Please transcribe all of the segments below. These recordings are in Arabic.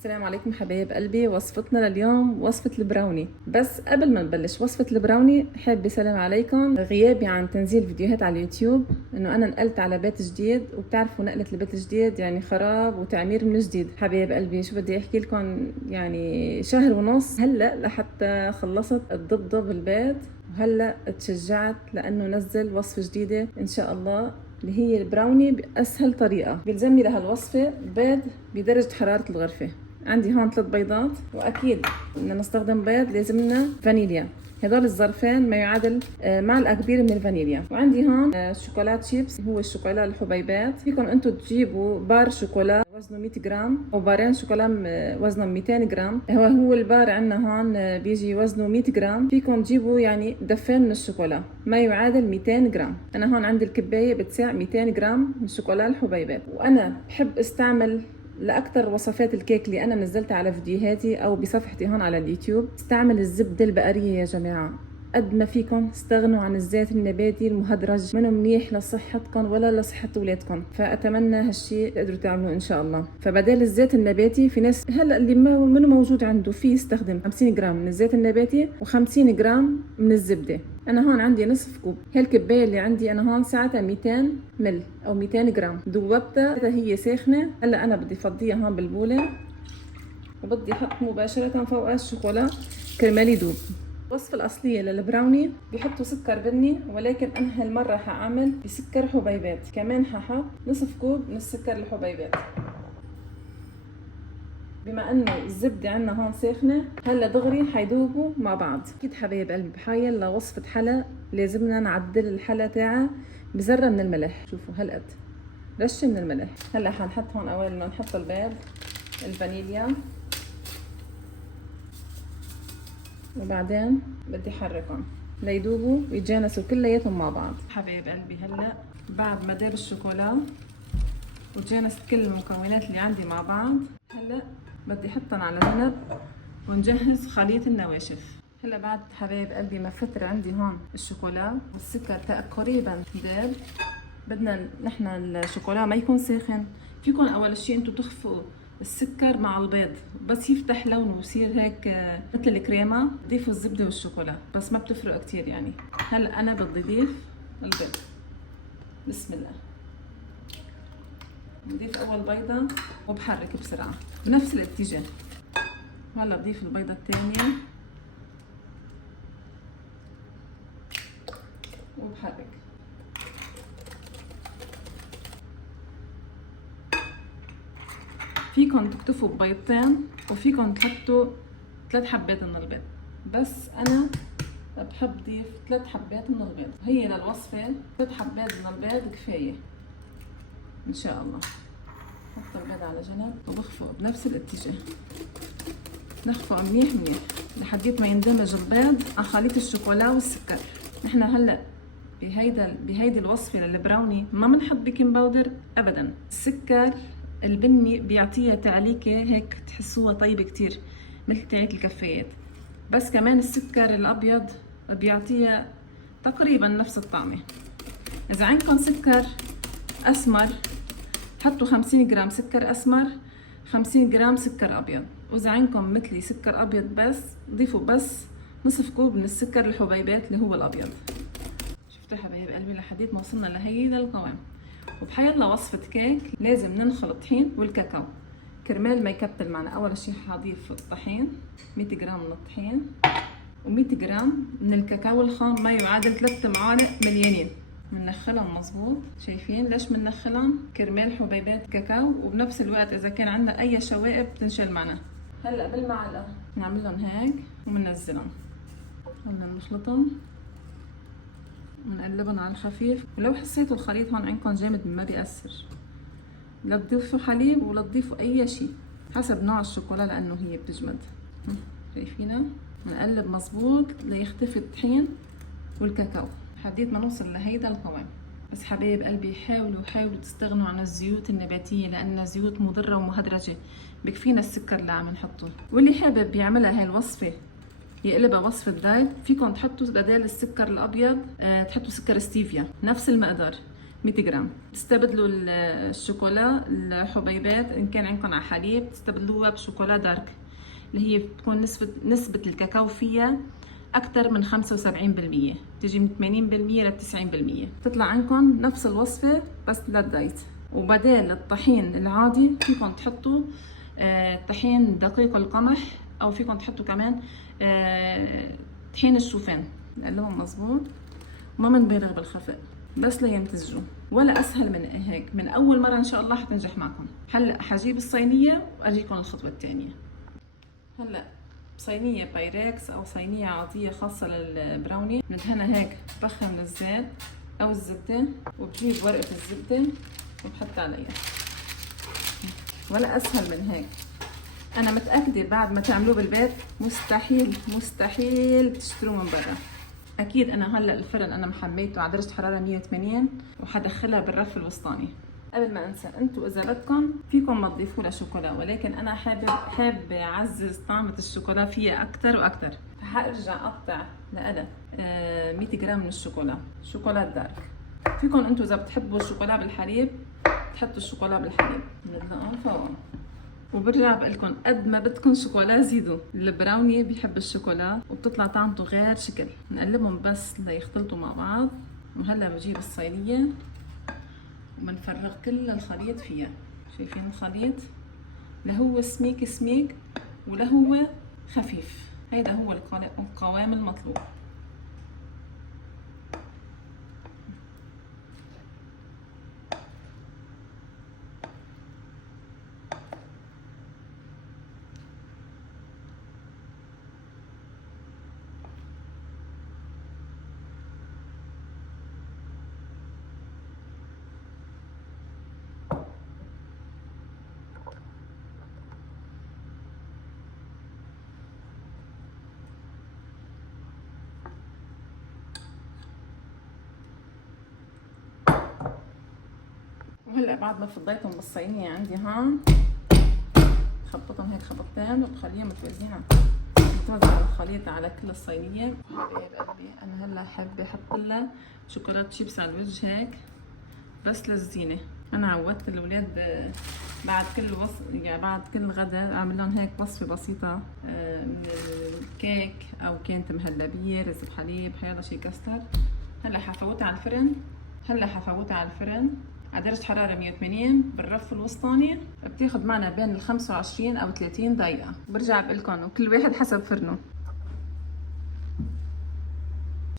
السلام عليكم حبايب قلبي. وصفتنا لليوم وصفة البراوني. بس قبل ما نبلش وصفة البراوني حابة سلام عليكم. غيابي عن تنزيل فيديوهات على اليوتيوب انه انا نقلت على بيت جديد، وبتعرفوا نقلة البيت الجديد يعني خراب وتعمير من جديد. حبايب قلبي شو بدي احكي لكم، يعني شهر ونص هلا لحتى خلصت الضبضب البيت، وهلا اتشجعت لانه نزل وصفة جديدة ان شاء الله اللي هي البراوني بأسهل طريقة. بيلزمني لهالوصفة بيض بدرجة حرارة الغرفة. عندي هون 3 بيضات، واكيد بدنا نستخدم بيض لازم لنا فانيليا. هدول الظرفين ما يعادل معلقه كبيره من الفانيليا. وعندي هون شوكولات شيبس، هو الشوكولا الحبيبات. فيكم انتم تجيبوا بار شوكولا وزنه 100 جرام او بارين شوكولا وزنهم 200 جرام. هو البار عندنا هون بيجي وزنه 100 جرام. فيكم تجيبوا يعني دفين من الشوكولا ما يعادل 200 جرام. انا هون عندي الكبايه بتساع 200 جرام من الشوكولا الحبيبات. وانا بحب استعمل لاكثر وصفات الكيك اللي انا نزلتها على فيديوهاتي او بصفحتي هون على اليوتيوب استعمل الزبده البقريه. يا جماعه قد ما فيكم استغنوا عن الزيت النباتي المهدرج، منه منيح لصحتكم ولا لصحه اولادكم. فاتمنى هالشيء تقدروا تعملوه ان شاء الله. فبدال الزيت النباتي في ناس هلا اللي منه موجود عنده فيه يستخدم 50 جرام من الزيت النباتي و50 جرام من الزبده. انا هون عندي نصف كوب. هالكبايه اللي عندي انا هون ساعتها 200 مل او 200 جرام. دوبتها هي ساخنه. هلا انا بدي فضيها هون بالبوله، وبدي احط مباشره فوقها الشوكولا كرمال يدوب. الوصفة الأصلية للبراوني بيحطوا سكر بني، ولكن أنا هالمرة حأعمل بسكر حبيبات. كمان ححط نصف كوب من السكر الحبيبات. بما انه الزبدة عنا هون ساخنة هلا دغري حيدوبوا مع بعض. اكيد حبايب قلبي بحايل لوصفة حلا لازمنا نعدل الحلا تاعها بذرة من الملح. شوفوا هالقد رشة من الملح. هلا حنحط هون اول ما نحط البيض الفانيليا، وبعدين بدي احركهم ليدوبوا ويتجانسوا كلياتهم مع بعض. حبايب قلبي هلا بعد ما داب الشوكولا وتجانست كل المكونات اللي عندي مع بعض، هلا بدي احطهم على جنب ونجهز خليط النواشف. هلا بعد حبايب قلبي ما فترة عندي هون الشوكولا والسكر تقريبا داب. بدنا نحن الشوكولا ما يكون ساخن. فيكم اول شيء انتم تخفوا السكر مع البيض، بس يفتح لونه ويصير هيك مثل الكريمه ضيفوا الزبده والشوكولا، بس ما بتفرق كتير يعني. هلا انا بدي اضيف البيض. بسم الله. بضيف اول بيضه وبحرك بسرعه بنفس الاتجاه. هلا بضيف البيضه الثانيه وبحرك. فيكم تكتفوا ببيضتين، وفيكم تحطوا 3 حبات من البيض، بس انا بحب ضيف 3 حبات من البيض. هي للوصفه 3 حبات من البيض كفايه ان شاء الله. بحط البيض على جنب وبخفق بنفس الاتجاه. نخفق منيح منيح لحديت ما يندمج البيض مع خليط الشوكولا والسكر. نحن هلا بهيدي الوصفه للبراوني ما بنحط بيكنج باودر ابدا. السكر البني بيعطيها تعليكه هيك تحسوها طيبه كتير مثل تاعت الكفايات، بس كمان السكر الابيض بيعطيها تقريبا نفس الطعمه. اذا عندكم سكر اسمر حطوا 50 جرام سكر اسمر، 50 جرام سكر ابيض. واذا عندكم مثلي سكر ابيض بس ضيفوا بس نصف كوب من السكر الحبيبات اللي هو الابيض. شفتوا حبايب قلبي لحديت ما وصلنا لهيدا القوام. وبحيلا وصفة كيك لازم ننخل الطحين والكاكاو كرمال ما يكتل معنا. اول شيء حضيف الطحين 100 جرام من الطحين و100 جرام من الكاكاو الخام ما يعادل 3 معالق مليانين. بننخلهم مظبوط. شايفين ليش بننخلهم؟ كرمال حبيبات كاكاو، وبنفس الوقت اذا كان عندنا اي شوائب تنشل معنا. هلا بالمعلقه نعملهم هيك وبننزلهم. هلا بنخلطهم ونقلبهم على الخفيف. ولو حسيتوا الخليط هون عندكم جامد ما بيأثر، لا تضيفوا حليب ولا تضيفوا اي شيء حسب نوع الشوكولا لانه هي بتجمد. شايفينها؟ بنقلب مظبوط ليختفي الطحين والكاكاو لحديت ما نوصل لهيدا القوام. بس حبايب قلبي حاولوا تستغنوا عن الزيوت النباتيه لانها زيوت مضره ومهدرجه. بكفينا السكر اللي عم نحطه. واللي حابب يعملها هاي الوصفه يقلبها وصفة دايت، فيكم تحطوا بدال السكر الأبيض تحطوا سكر ستيفيا نفس المقدار. 100 جرام. تستبدلوا الشوكولا الحبيبات ان كان عندكم على حليب، تستبدلوها بشوكولا دارك اللي هي بتكون نسبة الكاكاو فيها أكثر من 75%، تجي من 80% ل 90%. تطلع عندكم نفس الوصفة بس للدايت. وبدال الطحين العادي فيكم تحطوا طحين دقيق القمح، أو فيكم تحطوا كمان طحين الشوفان لهم مظبوط. ما بنبالغ بالخفق بس لينتجوا، ولا اسهل من هيك. من اول مره ان شاء الله حتنجح معكم. هلا حجيب الصينيه واجيكم الخطوه الثانيه. هلا صينيه بايركس او صينيه عاديه خاصه للبراوني، ندهنها هيك بخن الزيت او الزبده، وبجيب ورقه الزبده وبحط عليها. ولا اسهل من هيك. انا متاكده بعد ما تعملوه بالبيت مستحيل تشتروه من برا. اكيد. انا هلا الفرن انا محميته على درجه حراره 180 وحدخلها بالرف الوسطاني. قبل ما انسى، انتم اذا بدكم فيكم ما تضيفوا لها شوكولا، ولكن انا حابه اعزز طعمه الشوكولا فيها اكثر واكثر، فحارجع اقطع لها 100 جرام من الشوكولا، شوكولا دارك. فيكم انتم اذا بتحبوا الشوكولا بالحليب تحطوا الشوكولا بالحليب. وبرجع بقلكن قد ما بدكن شوكولا زيدوا. البراوني بيحب الشوكولا وبتطلع طعمته غير شكل. نقلبهم بس ليختلطوا مع بعض. وهلا بجيب الصينيه وبنفرغ كل الخليط فيها. شايفين الخليط؟ لهو سميك ولهو خفيف. هيدا هو القوام المطلوب. وهلا بعد ما فضيتهم بالصينيه عندي هون، بخبطهم هيك خبطتين وبخليهم متوزعين على الخليط على كل الصينيه. حبايب قلبي انا هلا حابه احط لها شوكولاته شيبس على الوجه هيك بس للزينه. انا عودت الاولاد بعد كل يعني بعد كل غدا اعمل لهم هيك وصفه بسيطه من الكيك، او كانت مهلبيه رز بحليب، حيلا شي كاستر. هلا حفوتها على الفرن. على درجة حرارة 180 بالرف الوسطاني. بتاخد معنا بين ال 25 أو 30 دقيقة. برجع بقلكن وكل واحد حسب فرنه.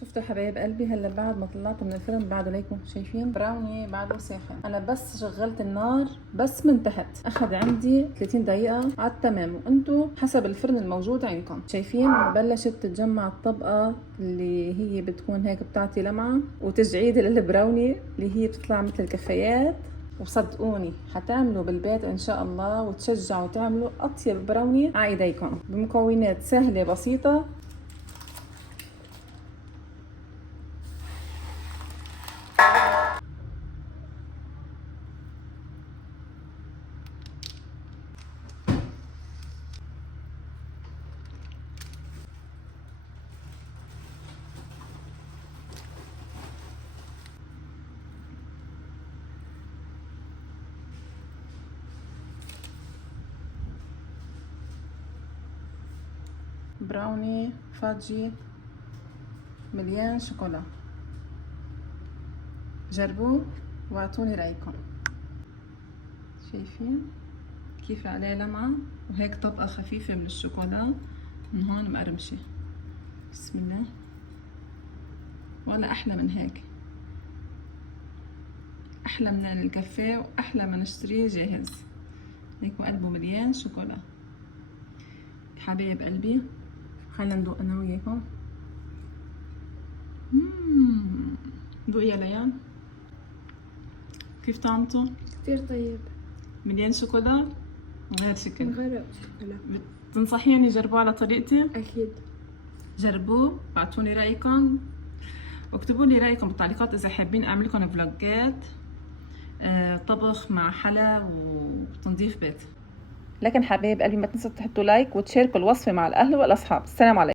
شفتوا حبايب قلبي هلا بعد ما طلعته من الفرن بعده ليكم شايفين براوني بعده ساخن. انا بس شغلت النار بس من تحت اخذ عندي 30 دقيقه على التمام، وانتم حسب الفرن الموجود عندكم. شايفين بلشت تتجمع الطبقه اللي هي بتكون هيك بتعطي لمعه وتجعيد للبراوني اللي هي بتطلع مثل الكفايات. وصدقوني حتعملوا بالبيت ان شاء الله وتشجعوا تعملوا اطيب براوني على ايديكم بمكونات سهله بسيطه. براوني فادجي مليان شوكولا. جربوه واعطوني رايكم. شايفين كيف عليه لمعه وهيك طبقه خفيفه من الشوكولا من هون مقرمشه. بسم الله. ولا احلى من هيك، احلى من الكافيه واحلى من نشتريه جاهز. هيك وقلبه مليان شوكولا. حبايب قلبي خلينا ندوق انا وياكم. دوقي يا ليان كيف طعمته؟ كتير طيب، مليان شوكولا وغير شكل. مغرق شوكولا. بتنصحيني جربوه على طريقتي؟ اكيد جربوه واعطوني رايكم، واكتبوا لي رايكم بالتعليقات اذا حابين اعمل لكم فلوجات طبخ مع حلا وتنظيف بيت. لكن حبايب قلبي ما تنسوا تحطوا لايك وتشاركوا الوصفه مع الاهل والاصحاب. السلام عليكم.